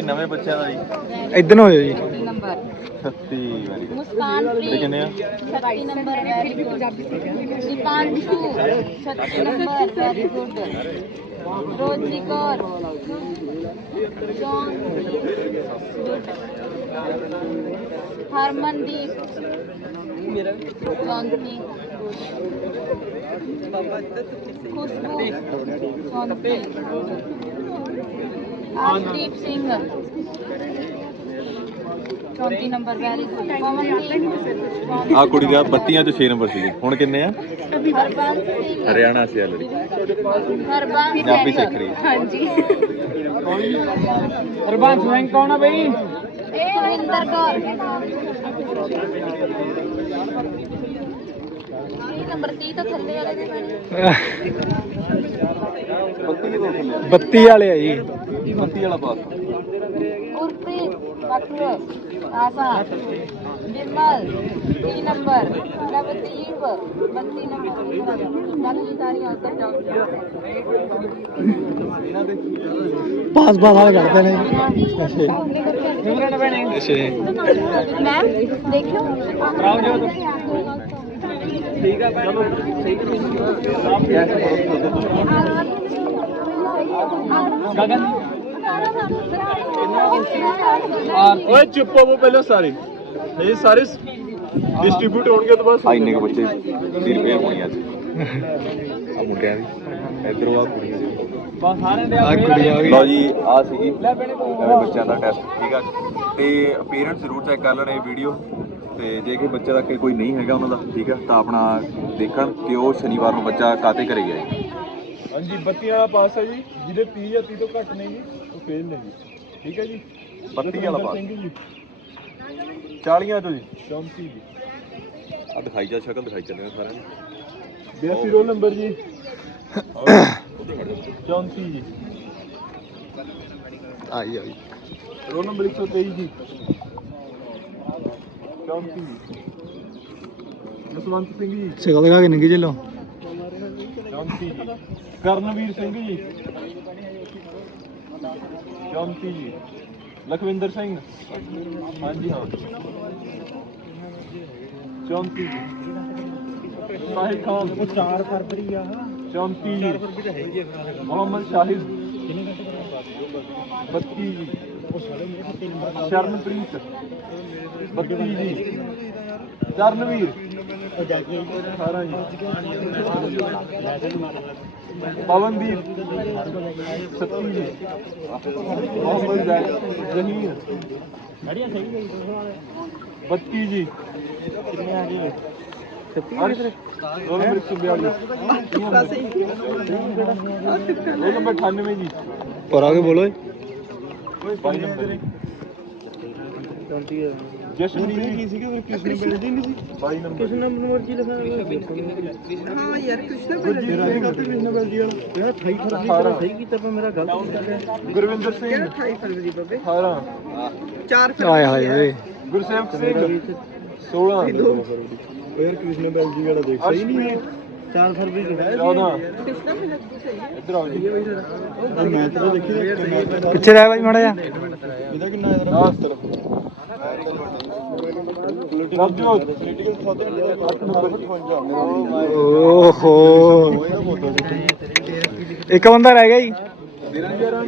ਇਹ ਨਵੇਂ ਬੱਚਿਆਂ ਦਾ ਜੀ? ਇਦਾਂ ਹੋ ਜਾਓ ਜੀ। ਨੰਬਰ। 36 very good. ਮੁਸਕਾਨ ਇਹ ਪ੍ਰੀਤ ਕਿੰਨੇ ਆ? 36 number very good Nikanshu 36 number very good Roji Kaur. John good Harmandeep. ਮੇਰਾ ਚੌਂਕੀ ਖੁਸ਼ਬੂ। ਚੌਂਕੀ ਆਰਦੀਪ ਸਿੰਘ। ਚੌਂਤੀ ਨੰਬਰ ਵੈਰੀ ਗੁੱਡ ਪਵਨਦੀਪ ਆ ਕੁੜੀ ਦਾ 32 ਚ 6 ਨੰਬਰ ਸੀਗੇ। ਹੁਣ ਕਿੰਨੇ ਆ? ਹਰਬੰਸ ਸਿੰਘ। ਹਰਿਆਣਾ ਸੈਲਰੀ ਹਰਬੰਸ ਪੰਜਾਬੀ। ਸਿੱਖ ਰਹੀ। ਹਾਂਜੀ। ਹਰਬੰਸ ਸਿੰਘ ਕੌਣ ਆ ਬਈ? ਇਹ ਰਵਿੰਦਰ ਕੌਰ। ਨੰਬਰ 30 ਤੋਂ ਥੱਲੇ ਵਾਲੇ ਦੇ ਮੈਡਮ 32 ਤੋਂ ਥੱਲੇ 32 ਵਾਲੇ ਆ ਜੀ। 32 ਵਾਲਾ ਪਾਸ ਗੁਰਪ੍ਰੀਤ ਮਕਰ ਆਸਾ ਬਿਰਮਲ 3 ਨੰਬਰ ਨਵਦੀਪ 32 ਨੰਬਰ ਬਾਕੀ ਸਾਰੀਆਂ ਉੱਤਰ ਜਾਓ। ਪਾਸ ਪਾਸ ਵਾਲੇ ਕਰਦੇ ਨੇ। ਮੈਮ ਦੇਖਿਓ। ਠੀਕ ਆ ਚਲੋ ਗਗਨ। ਓਏ ਚੁੱਪ ਹੋ ਪਹਿਲਾਂ ਸਾਰੇ। ਇਹ ਸਾਰੇ ਡਿਸਟ੍ਰੀਬਿਊਟ ਹੋਣਗੇ ਤਾਂ ਬਸ। ਆ ਇੰਨੇ ਕੁ ਬੱਚੇ ਦੀ ਰਿਪੇਅਰ ਹੋਣੀ ਅੱਜ। ਆ ਮੁੰਡਿਆਂ ਦੀ। ਇਧਰੋਂ ਆ ਕੁੜੀਆਂ ਦੀ। ਬਸ ਸਾਰਿਆਂ ਦੇ ਆ ਕੁੜੀ ਆ ਗਈ। ਲਓ ਜੀ ਆ ਸੀਗੀ। ਬੱਚਿਆਂ ਦਾ ਟੈਸਟ ਠੀਕ ਆ। ਤੇ ਪੇਰੈਂਟਸ ਜ਼ਰੂਰ ਚੈੱਕ ਕਰ ਲੈਣ ਇਹ ਵੀਡੀਓ ਤੇ ਜੇ ਕਿ ਬੱਚੇ ਦਾ ਕੋਈ ਨਹੀਂ ਹੈਗਾ ਉਹਨਾਂ ਦਾ ਠੀਕ ਆ ਤਾਂ ਆਪਣਾ ਦੇਖਣ ਕਿ ਉਹ ਸ਼ਨੀਵਾਰ ਨੂੰ ਬੱਚਾ ਕਾਤੇ ਕਰੇ ਗਿਆ ਹੈ। ਹਾਂਜੀ 32 ਵਾਲਾ ਪਾਸ ਹੈ ਜੀ। ਜਿਹਦੇ 30 ਜਾਂ 30 ਤੋਂ ਘੱਟ ਨੇ ਜੀ ਉਹ ਫੇਲ ਨੇ ਜੀ। ਠੀਕ ਹੈ ਜੀ? 32 ਵਾਲਾ ਪਾਸ। ਸਿੰਘ ਜੀ। 40 ਤੋਂ ਜੀ। 34 ਜੀ। ਆ ਦਿਖਾਈ ਜਾ ਸ਼ਕਲ ਦਿਖਾਈ ਚੱਲੇ ਸਾਰਿਆਂ ਨੂੰ। 82 ਰੋਲ ਨੰਬਰ ਜੀ। 34 ਜੀ। ਆਈ ਆਈ। ਰੋਲ ਨੰਬਰ 123 ਜੀ। 34 ਜੀ। ਜਸਵੰਤ ਸਿੰਘ ਜੀ। ਸਿਕਲ ਦਿਖਾ ਕੇ ਨਿੱਗੀ ਚੱਲੋ 34 ਜੀ। ਕਰਨਵੀਰ ਸਿੰਘ ਜੀ। 34 ਜੀ। ਲਖਵਿੰਦਰ ਸਿੰਘ। ਹਾਂਜੀ, ਹਾਂ। 34 ਜੀ। ਸਾਹਿਲ ਖਾਨ। ਉਹ 4 ਫਰਵਰੀ ਆ 34 ਜੀ। ਮੁਹੰਮਦ ਸ਼ਾਹਿਦ 32 ਜੀ। ਸ਼ਰਨਪ੍ਰੀਤ। 32 ਜੀ। ਚਰਨਵੀਰ। 18 ਜੀ। ਪਵਨਦੀਪ 36 ਜੀ ਮੁਹੰਮਦ ਜ਼ਹੀਰ। 32 ਜੀ। ਕਿੰਨੇ ਆ ਗਏ 36 ਰੋਲ ਨੰਬਰ 142 ਰੋਲ ਨੰਬਰ 98 ਜੀ। ਪਰ ਆ ਕੇ ਬੋਲੋ ਏ। ਬਾਈ ਨੰਬਰ ਜਸ਼ਨਪ੍ਰੀਤ ਕੀ ਸੀਗਾ ਫਿਰ ਕਿਸ ਨੰਬਰ ਦੀ ਨਹੀਂ ਸੀ। 22 ਨੰਬਰ ਕਿਸ ਨੰਬਰ ਕੀ ਲਿਖਿਆ ਹਾਂ ਯਾਰ ਕ੍ਰਿਸ਼ਨ ਬੈਲਜੀ ਵਾਲਾ ਕ੍ਰਿਸ਼ਨ ਬੈਲਜੀ ਵਾਲਾ ਯਾਰ 28 ਫਰਵਰੀ ਸਹੀ ਕੀਤਾ ਪਰ ਮੇਰਾ ਗਲਤ ਗੁਰਵਿੰਦਰ ਸਿੰਘ। 28 ਫਰਵਰੀ ਬੱਬੇ? 18 ਆਏ ਹਾਏ ਓਏ ਗੁਰਸੇਵਕ ਸਿੰਘ। 16 ਯਾਰ ਕ੍ਰਿਸ਼ਨ ਬੈਲਜੀ ਵਾਲਾ ਦੇਖ। ਸਹੀ ਨਹੀਂ 4 ਫਰਵਰੀ ਨੂੰ ਹੈ। 14 ਇੱਧਰ ਆਓ ਜੀ। ਮੈਂ ਤਾਂ ਦੇਖੀ ਪਿੱਛੇ ਰਹਿ ਬਾਈ ਮਾੜਾ ਜਾ ਇਹਦਾ ਕਿੰਨਾ ਹੈ? 10 ਓਹੋ। ਇੱਕ ਬੰਦਾ ਰਹਿ ਗਿਆ ਜੀ। ਤੇਰਾ